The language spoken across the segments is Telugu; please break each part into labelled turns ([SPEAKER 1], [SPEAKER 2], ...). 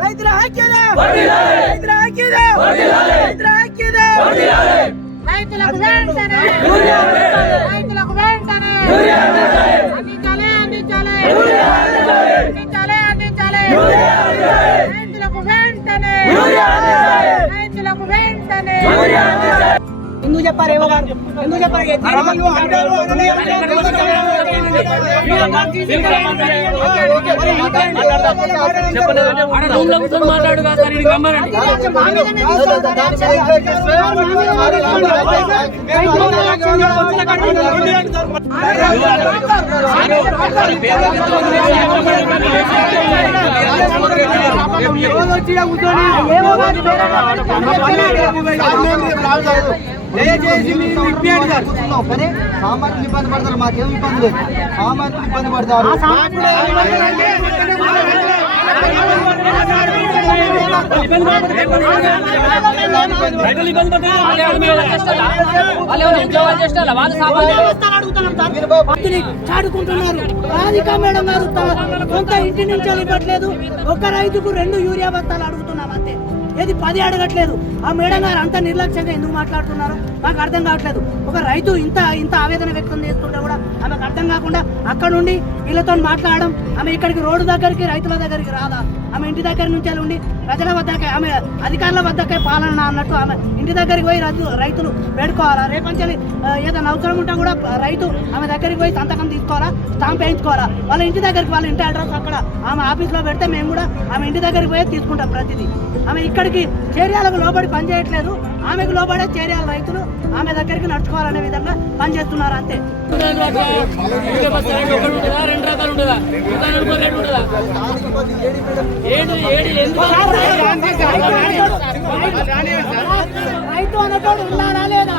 [SPEAKER 1] రైతుల ఐక్యత రైతుల ఐక్యత రైతుల ఐక్యత
[SPEAKER 2] రైతులకు వెంటనే
[SPEAKER 1] చెప్పారు ఏమో ఎందుకు చెప్పారు ఎత్తిళ్ళు అంటారు దయచేసి
[SPEAKER 3] సామాన్యులు ఇబ్బంది పడతారు మాకేం ఇబ్బంది లేదు సామాన్యులు ఇబ్బంది పడతారు
[SPEAKER 1] చాడుకుంటున్నారు రాధికా మేడం గారు కొంత ఇంటి నుంచి ఇవ్వట్లేదు ఒక రైతుకు రెండు యూరియా బత్తాలు అడుగుతున్నాం అంతే ఏది పది అడగట్లేదు ఆ మేడం గారు అంత నిర్లక్ష్యంగా ఎందుకు మాట్లాడుతున్నారు. మాకు అర్థం కావట్లేదు. ఒక రైతు ఇంత ఇంత ఆవేదన వ్యక్తం చేస్తుంటే కూడా ఆమెకు అర్థం కాకుండా అక్కడ నుండి వీళ్ళతో మాట్లాడడం ఆమె ఇక్కడికి రోడ్డు దగ్గరికి రైతుల దగ్గరికి రాదా? ఆమె ఇంటి దగ్గర నుంచి ఉండి ప్రజల వద్దకే ఆమె అధికారుల వద్దకే పాలన అన్నట్టు ఆమె ఇంటి దగ్గరికి పోయి రైతు రైతులు వేడుకోవాలా? రేపంచలి ఏదైనా అవసరం ఉంటా కూడా రైతు ఆమె దగ్గరికి పోయి సంతకం తీసుకోవాలా? స్టాంప్ వేయించుకోవాలా? వాళ్ళ ఇంటి దగ్గరికి వాళ్ళ ఇంటి అడ్రస్ అక్కడ ఆమె ఆఫీస్లో పెడితే మేము కూడా ఆమె ఇంటి దగ్గరికి పోయి తీసుకుంటాం ప్రతిదీ. ఆమె ఇక్కడికి చర్యలకు లోబడి పనిచేయట్లేదు ఆమెకు లోబడే చేరాలి రైతులు ఆమె దగ్గరికి నడుచుకోవాలనే విధంగా పనిచేస్తున్నారు అంతే. రైతు అన్నతోడు ఉన్నారా లేదా?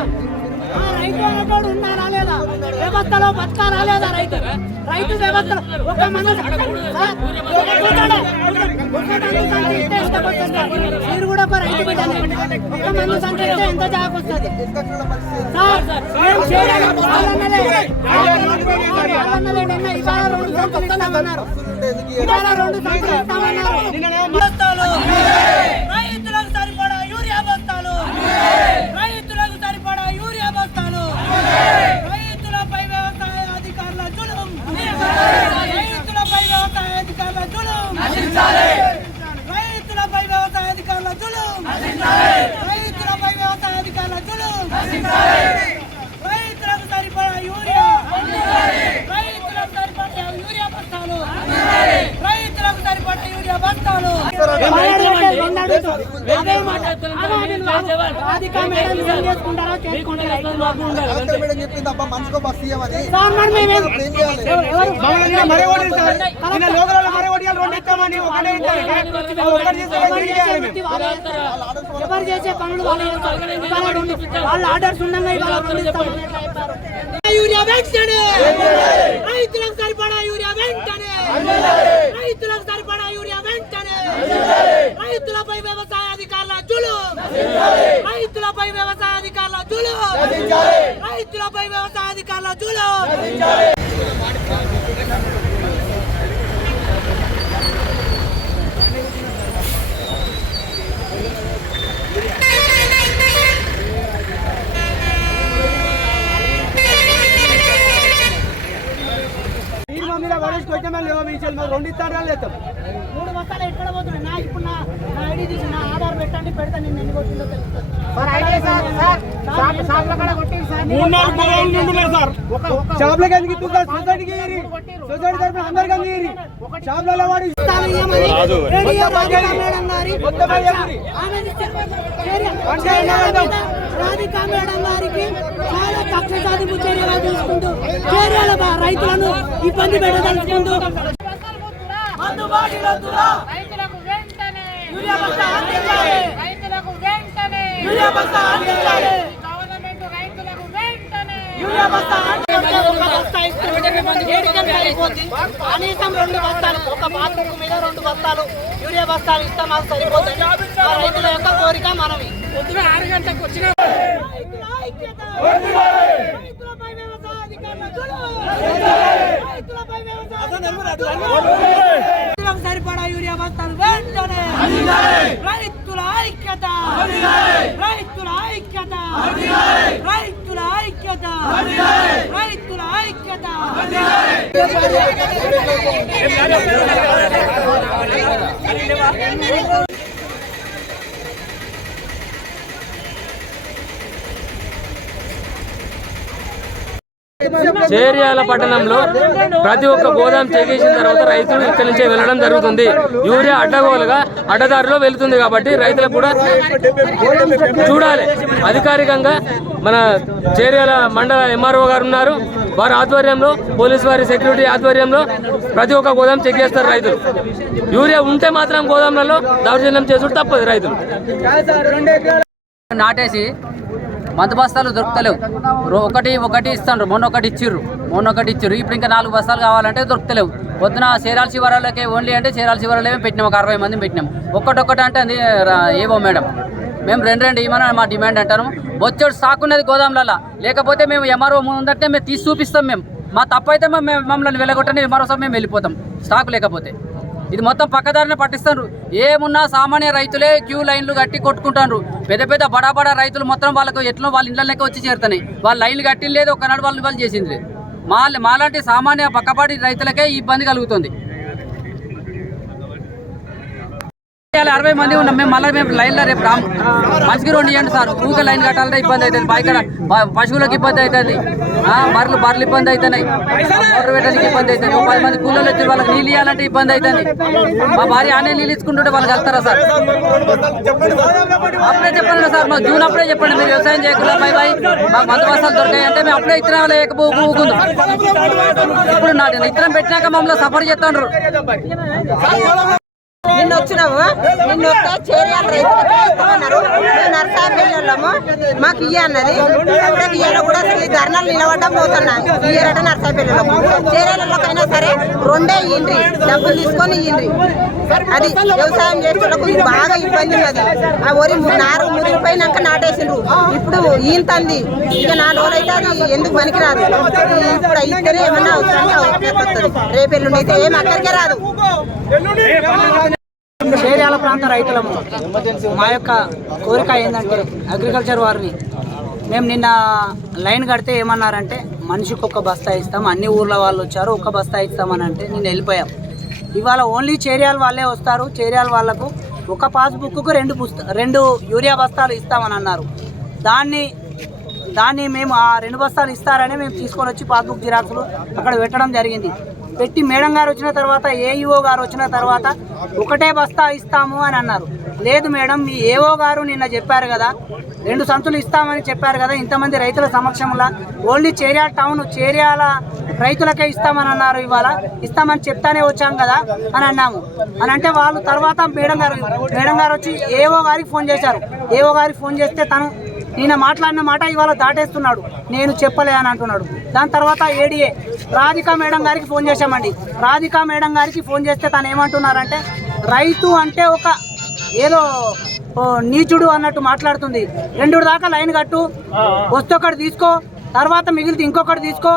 [SPEAKER 1] రైతు అన్నతోడు వ్యవస్థలో బతకారా లేదా రైతు రైతు వ్యవస్థ ఒక మన సార్, ఒక కూతాడే. ఒక మంది సంఖ్య ఇస్తే ఎంత వస్తుంది? మీరు కూడా ఒక రైతు. ఒక మంది ఇస్తే ఎంత జాబ్ వస్తుంది ఇవాళ రెండు సంఖ్యలు ఇస్తామన్నారు ఇవాళ రెండు సంఖ్యలు ఇస్తామన్నారు బస్తాలు రైతులకు సరిపడా యూరియా బస్తాలు రైతులకు సరిపడా యూరియా బస్తాలు రైతులపై వ్యవసాయ అధికారుల జులుం రైతులపై వ్యవసాయ అధికారుల జులుం రైతులపై వ్యవసాయ అధికారుల జులుం రైతులపై వ్యవసాయ అధికారుల జులుం రైతులకు సరిపడా యూరియా రైతులకు సరిపడా యూరియా బస్తాలు రైతులకు సరిపడా యూరియా బస్తాలు అదే మాట. రాధికా మేడం ఏం చేసుకుంటారో చేసుకుంటారో.
[SPEAKER 3] కలెక్టర్ మేడం చెప్పింది అబ్బా మనిషికో బస్సు ఇవ్వమని
[SPEAKER 1] సార్ మరి
[SPEAKER 4] ఓడి మరే ఓడియాలు రెండు ఇస్తామని ఒకటే.
[SPEAKER 1] ఎవరు చేసే పనులు వాళ్ళు ఆర్డర్స్ ఉండగా. యూరియా వెంటనే! రైతులకు సరిపడా యూరియా వెంటనే! రైతులకు సరిపడా యూరియా వెంటనే! రైతులపై వ్యవసాయ అధికారుల జులు! రైతులపై వ్యవసాయ అధికారుల జులు! రైతులపై వ్యవసాయ అధికారుల జులు
[SPEAKER 4] మీరు మా మీద పడేసి కొట్టామని లేవో మీ చెల్లి మరి రెండు
[SPEAKER 1] మూడు ఎక్కడ పోతున్నాయి నా ఇప్పుడు నా నా ఐడి తీసి నా ఆధార్ పెట్టండి పెడితే నేను ఎన్ని కొట్టిందో
[SPEAKER 4] షాప్లకి ఎందుకు ఇస్తుంది సొసైటీకి. సొసైటీ తరఫున అందరికి అందిరి షాప్లలో వాడి
[SPEAKER 1] రాధికా మేడం గారికి చాలా కక్ష సాధింపు చర్యగా చూసుకుంటూ చర్యల బా- రైతులను ఇబ్బంది పెట్టదలుచుకుంటూ అందుబాటులో వద్దురా?
[SPEAKER 2] రైతులకు వెంటనే.
[SPEAKER 1] యూరియా బస్తా అందించాలి.
[SPEAKER 2] రైతులకు వెంటనే.
[SPEAKER 1] యూరియా బస్తా అందించాలి.
[SPEAKER 2] గవర్నమెంట్ రైతులకు వెంటనే.
[SPEAKER 1] యూరియా బస్తా అంటే ఒక బస్తా ఇస్తే ఏడుకెళ్ళి సరిపోద్ది. కనీసం రెండు బస్తాలు. ఒక బాత్రూమ్ మీద రెండు బస్తాలు. యూరియా బస్తాలు ఇస్తే మాకు సరిపోతుంది. ఆ రైతుల యొక్క కోరిక మనవి. ఆరు గంటలకు వచ్చిన రైతుల ఐక్యత. రైతులపై వ్యవసాయ అధికారుల జులుం. రైతులపై వ్యవసాయ రైతులకు సరిపడా యూరియా బస్తాలు వెంటనే రైతుల ఐక్యత రైతుల ఐక్యత. రైతుల ఐక్యత. రైతుల ఐక్యత.
[SPEAKER 5] చేర్యాల పట్టణంలో ప్రతి ఒక్క గోదాం చేసిన తర్వాత రైతులు ఇక్కడి నుంచే వెళ్ళడం జరుగుతుంది. యూరియా అడ్డగోలుగా అడ్డదారిలో వెళ్తుంది కాబట్టి రైతులు కూడా చూడాలి. అధికారికంగా మన చేర్యాల మండల ఎంఆర్ఓ గారు ఉన్నారు. వారి ఆధ్వర్యంలో పోలీస్ వారి సెక్యూరిటీ ఆధ్వర్యంలో ప్రతి ఒక్క గోదాం చెక్ చేస్తారు రైతులు. యూరియా ఉంటే మాత్రం గోదాంలలో దౌర్జన్యం చేసుడు తప్పదు రైతులు.
[SPEAKER 6] నాటేసి మందు బస్తాలు దొరుకుతలేవు. రో- ఒకటి ఒకటి ఇస్తాండ్రు. మొన్న ఒకటి ఇచ్చిర్రు. మొన్న ఒకటి ఇచ్చిర్రు. ఇప్పుడు ఇంకా నాలుగు బస్తాలు కావాలంటే దొరుకుతలేవు. పొద్దున చీరాల శివారాలకే ఓన్లీ అంటే చీరాల శివరాలే పెట్టినాం. ఒక అరవై మంది పెట్టినాం. ఒక్కటొక్కటి అంటే అది రా- ఏవో మేడం. మేము రెండు రెండు ఇవ్వమని మా డిమాండ్ అంటాను. బొచ్చడు సాకున్నది ఉన్నది గోదాంలలో లేకపోతే మేము ఎంఆర్ఓ ముందంటే మేము తీసి చూపిస్తాం మేము. మా తప్పైతే మేము మమ్మల్ని వెళ్ళగొట్టని మరోసారి మేము వెళ్ళిపోతాం. స్టాక్ లేకపోతే. ఇది మొత్తం పక్కదారిని పట్టిస్తారు ఏమున్నా సామాన్య రైతులే క్యూ లైన్లు కట్టి కొట్టుకుంటారు. పెద్ద పెద్ద బడా బడా రైతులు మొత్తం వాళ్ళకు ఎట్లా వాళ్ళ ఇళ్ళకి వచ్చి చేరుతున్నాయి. వాళ్ళ లైన్లు కట్టిన లేదు ఒకనాడు వాళ్ళు వాళ్ళు చేసింది మా మాలాంటి సామాన్య పక్కపాటి రైతులకే ఇబ్బంది కలుగుతుంది ఇవాళ అరవై మంది ఉన్నాం. మేము మళ్ళీ మేము లైన్లో రేపు రాము. మనిషికి రెండు ఇవ్వండి సార్. ఊరికే లైన్ కట్టాలంటే ఇబ్బంది అవుతుంది. బయట పశువులకు ఇబ్బంది అవుతుంది. ఆ, బర్రెలు బర్రెలు ఇబ్బంది అవుతున్నాయి. పెట్టడానికి ఇబ్బంది అవుతుంది. ఒక పది మంది కూలీలు వచ్చి వాళ్ళకి నీళ్ళు ఇవ్వాలంటే ఇబ్బంది అవుతుంది. మా భార్య ఆనే నీళ్ళు ఇచ్చుకుంటుంటే వాళ్ళు కలుతారా సార్? అప్పుడే చెప్పండి సార్. మాకు జూన్ అప్పుడే చెప్పండి. మీరు వ్యవసాయం చేయకుండా బై బై. మాకు మందు దొరికాయి అంటే మేము అప్పుడే ఇత్తనం లేకపోకుందాం ఇప్పుడు నా ఇత్తనం పెట్టినాక మమ్మల్ని సఫర్ చేస్తాండ్రు.
[SPEAKER 7] నిన్న వచ్చినాము నిన్న వస్తే చేరియాల రైతులకి ఇస్తామన్నారు మేము నర్సాపల్లిలోము మాకు ఇయ్య అన్నది అప్పుడే ఇయ్యలో కూడా ఈ ధర్నాలు నిలబడ్డం పోతున్నా. ఇయ్యరట నర్సాపల్లిలో చేరేళ్ళకైనా సరే రెండే ఇయ్యండి డబ్బులు తీసుకొని ఇయ్యండి అది వ్యవసాయం చేసేటప్పుడు ఇది బాగా ఇబ్బంది ఉన్నది. ఆ వరి నారు ముదిరిపోయినాక నాటేసిండ్రు. ఇప్పుడు ఈంతంది. ఇక నా రోజులు అది ఎందుకు పనికిరాదు? ఇప్పుడు ఇద్దరు ఏమన్నా అవుతుంది రేపు ఎల్లుండి అయితే ఏం అక్కడికే రాదు.
[SPEAKER 1] చేర్యాల ప్రాంత రైతులము. మా యొక్క కోరిక ఏంటంటే అగ్రికల్చర్ వారిని. మేము నిన్న లైన్ కడితే ఏమన్నారంటే మనిషికి ఒక బస్తా ఇస్తాం అన్ని ఊర్ల వాళ్ళు వచ్చారు ఒక బస్తా ఇస్తామని అంటే నేను వెళ్ళిపోయాం. ఇవాళ ఓన్లీ చేర్యాల వాళ్ళే వస్తారు చేర్యాల వాళ్ళకు ఒక పాస్బుక్కు రెండు పుస్త రెండు యూరియా బస్తాలు ఇస్తామని అన్నారు దాన్ని దాన్ని మేము ఆ రెండు బస్తాలు ఇస్తారని మేము తీసుకొని వచ్చి పాస్బుక్ జిరాక్స్లు అక్కడ పెట్టడం జరిగింది. పెట్టి మేడం గారు వచ్చిన తర్వాత ఏఈఓ గారు వచ్చిన తర్వాత ఒకటే బస్తా ఇస్తాము అని అన్నారు. లేదు మేడం మీ ఏఓ గారు నిన్న చెప్పారు కదా రెండు సంతులు ఇస్తామని చెప్పారు కదా ఇంతమంది రైతుల సమక్షంలో. ఓన్లీ చేర్యాల టౌన్ చేర్యాల రైతులకే ఇస్తామని అన్నారు ఇవాళ. ఇస్తామని చెప్తానే వచ్చాం కదా అని అన్నాము. అని అంటే వాళ్ళు తర్వాత మేడం గారు మేడం గారు వచ్చి ఏఓ గారికి ఫోన్ చేశారు. ఏఓ గారికి ఫోన్ చేస్తే తను ఈయన మాట్లాడిన మాట ఇవాళ దాటేస్తున్నాడు. నేను చెప్పలే అని అంటున్నాడు. దాని తర్వాత ఏడీఏ రాధిక మేడం గారికి ఫోన్ చేశామండి. రాధిక మేడం గారికి ఫోన్ చేస్తే తను ఏమంటున్నారంటే రైతు అంటే ఒక ఏదో ఓ నీచుడు అన్నట్టు మాట్లాడుతుంది. రెండు దాకా లైన్ కట్టు వస్తే ఒకటి తీసుకో తర్వాత మిగిలితే ఇంకొకటి తీసుకో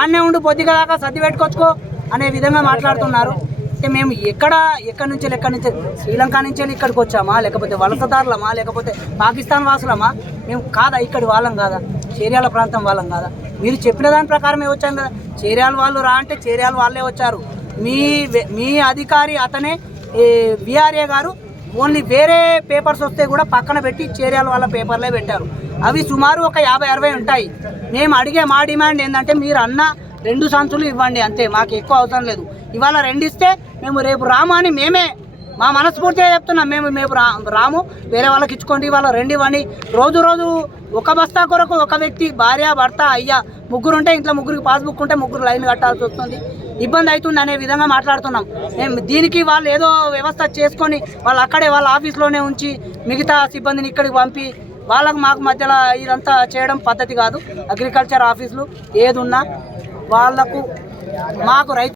[SPEAKER 1] ఆన్నే ఉండు పొద్దుగా దాకా సర్ది పెట్టుకొచ్చుకో అనే విధంగా మాట్లాడుతున్నారు. అంటే మేము ఎక్కడ ఎక్కడి నుంచి ఎక్కడి నుంచి? శ్రీలంక నుంచి ఇక్కడికి వచ్చామా? లేకపోతే వలసదారులమా? లేకపోతే పాకిస్తాన్ వాసులమా? మేము కాదా ఇక్కడి వాళ్ళం కాదా? చేర్యాల ప్రాంతం వాళ్ళం కాదా? మీరు చెప్పిన దాని ప్రకారమే వచ్చాం కదా. చేర్యాల వాళ్ళు రా అంటే చేర్యాల వాళ్ళే వచ్చారు. మీ మీ అధికారి అతనే బీఆర్ఏ గారు ఓన్లీ వేరే పేపర్స్ వస్తే కూడా పక్కన పెట్టి చేర్యాల వాళ్ళ పేపర్లే పెట్టారు. అవి సుమారు ఒక యాభై అరవై ఉంటాయి. మేము అడిగే మా డిమాండ్ ఏంటంటే మీరు అన్న రెండు సంచులు ఇవ్వండి అంతే. మాకు ఎక్కువ అవసరం లేదు. ఇవాళ రెండు ఇస్తే మేము రేపు రాము అని మేమే మా మనస్ఫూర్తిగా చెప్తున్నాం. మేము మేము రా రాము వేరే వాళ్ళకి ఇచ్చుకోండి ఇవాళ రెండు ఇవ్వండి. రోజు రోజు ఒక బస్తా కొరకు ఒక వ్యక్తి భార్య భర్త అయ్యా ముగ్గురు ఉంటే ఇంట్లో ముగ్గురికి పాస్బుక్ ఉంటే ముగ్గురు లైన్ కట్టాల్సి వస్తుంది. ఇబ్బంది అవుతుంది అనే విధంగా మాట్లాడుతున్నాం. మేము దీనికి వాళ్ళు ఏదో వ్యవస్థ చేసుకొని వాళ్ళు అక్కడే వాళ్ళ ఆఫీస్లోనే ఉంచి మిగతా సిబ్బందిని ఇక్కడికి పంపి వాళ్ళకు మాకు మధ్యలో ఇదంతా చేయడం పద్ధతి కాదు. అగ్రికల్చర్ ఆఫీసులు ఏదున్నా వాళ్ళకు మాకు రైతు